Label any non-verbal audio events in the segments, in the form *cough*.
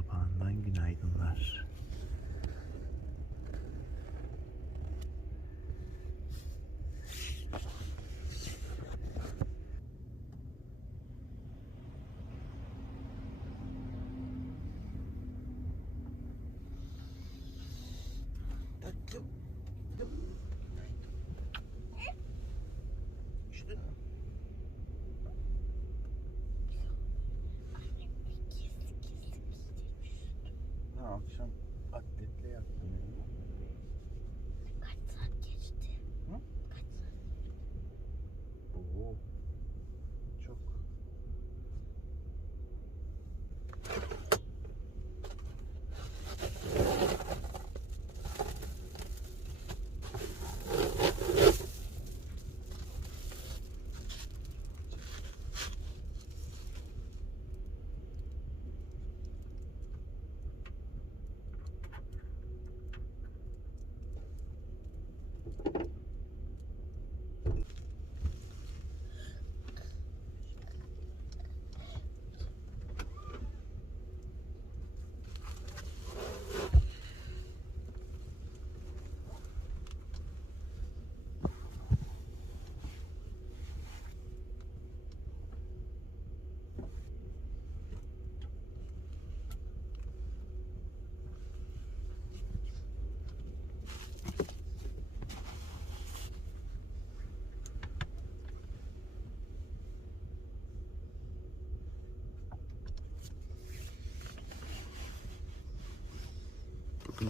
sabahından günaydınlar.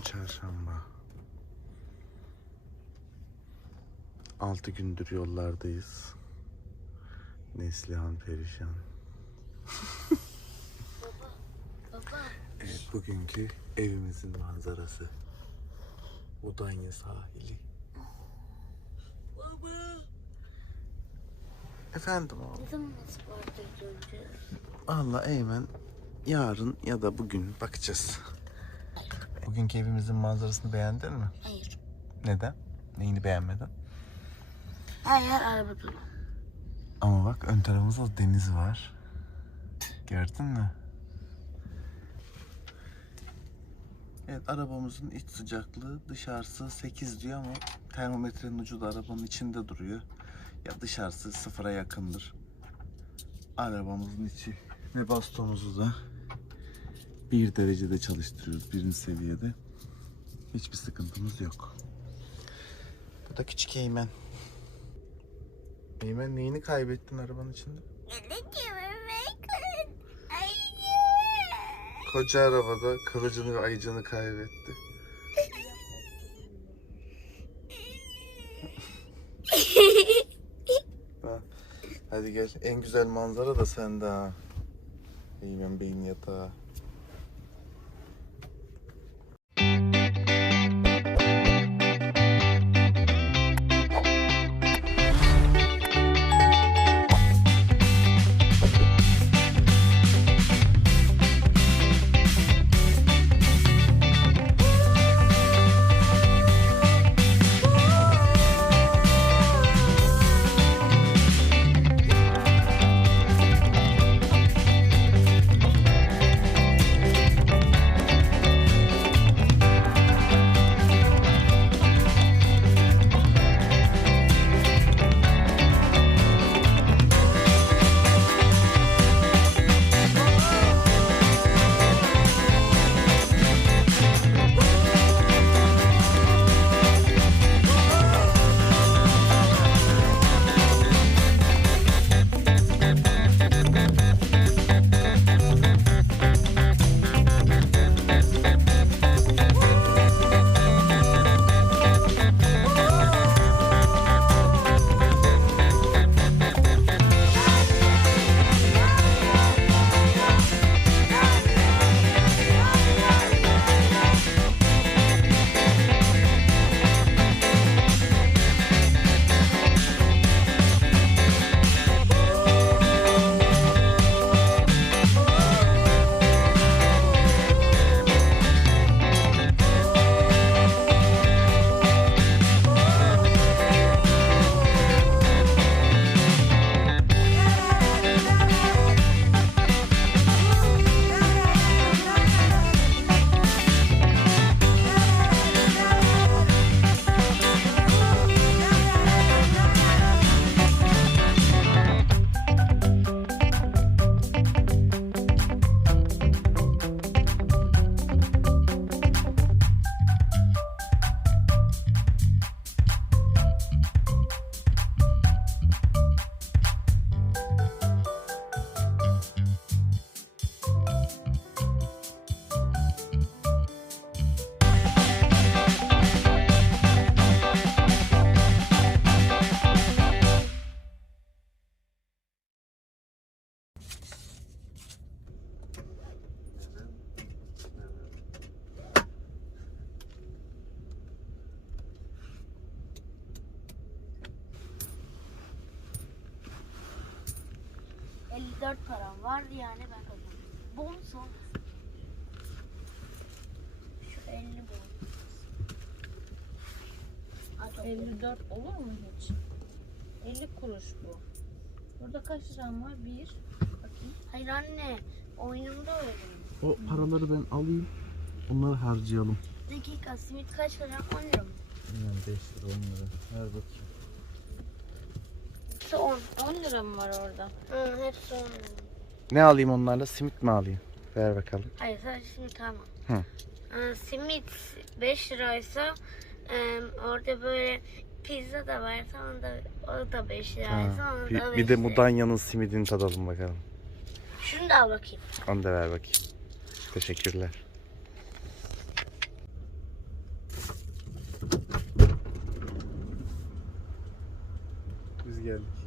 Bugün çarşamba. 6 gündür yollardayız. Neslihan perişan. Baba. Evet bugünkü evimizin manzarası. Mudanya sahili. Baba. Efendim oğlum. Ne zaman Isparta'ya döneceğiz? Valla Eymen yarın ya da bugün bakacağız. Bugünkü evimizin manzarasını beğendin mi? Hayır. Neden? Neyini beğenmedin? Her yer araba dolu. Ama bak ön tarafımızda deniz var. Gördün mü? Evet arabamızın iç sıcaklığı dışarısı 8 diyor ama termometrenin ucu da arabanın içinde duruyor. Ya dışarısı sıfıra yakındır. Arabamızın içi ve bastomuzu da bir derecede çalıştırıyoruz birinci seviyede. Hiçbir sıkıntımız yok. Bu da küçük Eymen. Eymen neyini kaybettin arabanın içinde? Koca arabada kılıcını ve ayıcını kaybetti. Ha, Hadi gel. En güzel manzara da sende ha. Eymen Bey'in yatağı. ...54 param vardı yani ben kazandım. Bon son. Şu 50 bon. Aa, çok 54 olur mu hiç? 50 kuruş bu. Burada kaç liram var? 1. Bakayım. Hayır anne, oyunumda öyle. O paraları ben alayım. Onları harcayalım. Dakika, simit kaç lira? 10 lira mı? Yani 5 lira 10 lira. Ver bakayım. Hepsi 10. 10 lira mı var orada? Hı, hepsi 10 lira. Ne alayım onlarla? Simit mi alayım? Ver bakalım. Hayır sadece simit alma. Hı. Ee, simit 5 liraysa e, orada böyle pizza da varsa onu da, o da 5 liraysa Ha, onu bir, da 5 bir de Mudanya'nın simidini tadalım bakalım. Şunu da al bakayım. Onu da ver bakayım. Teşekkürler. Biz geldik.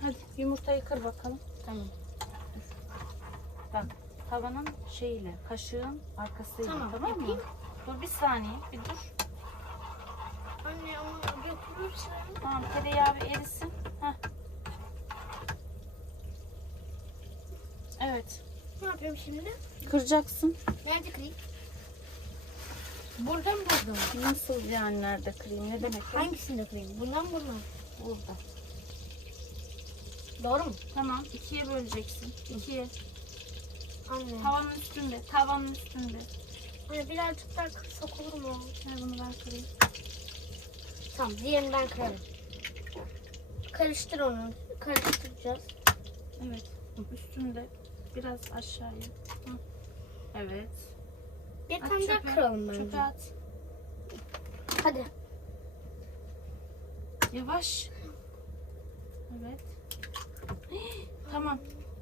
Tamam hadi yumurtayı kır bakalım. Tamam. Bak tavanın şeyiyle kaşığın arkasıyla Tamam, tamam, mı? yapayım. Dur bir saniye bir dur. Anne ama dökülürse. Tamam tereyağı bir erisin. Heh. Evet. Ne yapıyorum şimdi? Kıracaksın. Nerede kırayım? Buradan burada mı? Nasıl yani nerede kırayım? Ne demek? Hangisinde kırayım? Bundan buradan. Burada. Doğru mu? Tamam ikiye böleceksin. İkiye. Anne. Tavanın üstünde. Tavanın üstünde. Anne birazcık daha kırsak olur mu? Ver bunu ben kırayım. Tamam diğerini ben kırarım. Karıştır onu. Karıştıracağız. Evet. Üstünde. Biraz aşağıya. Hı. Evet. Bir At tane daha çöpe. kıralım Çöpe bence. at. Hadi. Yavaş. Evet. *gasps* Tamam.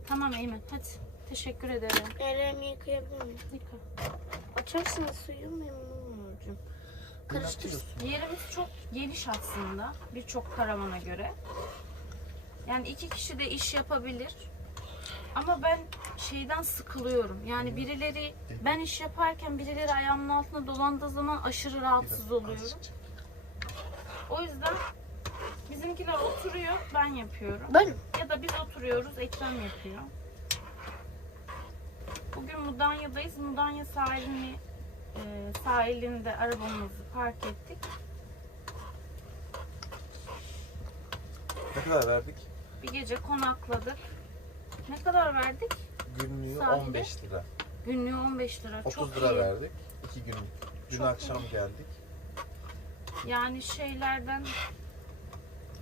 Tamam Eymen. Hadi. Teşekkür ederim. Ellerimi yıkayabilir miyim? Yıka. Açarsınız suyu memnun olacağım. Karıştır. Yerimiz çok geniş aslında. Birçok karavana göre. Yani iki kişi de iş yapabilir. Ama ben şeyden sıkılıyorum. Yani birileri ben iş yaparken birileri ayağımın altına dolandığı zaman aşırı rahatsız oluyorum. O yüzden bizimkiler oturuyor, ben yapıyorum. Ben Ya da biz oturuyoruz, Ekrem yapıyor. Bugün Mudanya'dayız. Mudanya sahilini, e, sahilinde arabamızı park ettik. Ne kadar verdik? Bir gece konakladık. Ne kadar verdik? Günlüğü Sahile. 15 lira. Günlüğü 15 lira. 30 Çok lira iyi. verdik. 2 günlük. Dün Çok akşam geldik. Yani şeylerden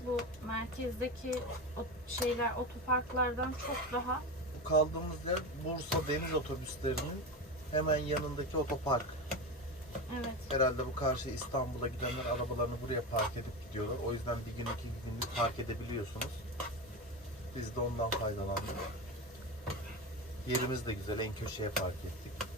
bu merkezdeki o şeyler otoparklardan çok daha kaldığımız yer Bursa Deniz Otobüslerinin hemen yanındaki otopark. evet Herhalde bu karşı İstanbul'a gidenler arabalarını buraya park edip gidiyorlar. O yüzden bir gün iki günlük park edebiliyorsunuz. Biz de ondan faydalandık. Yerimiz de güzel. En köşeye park ettik.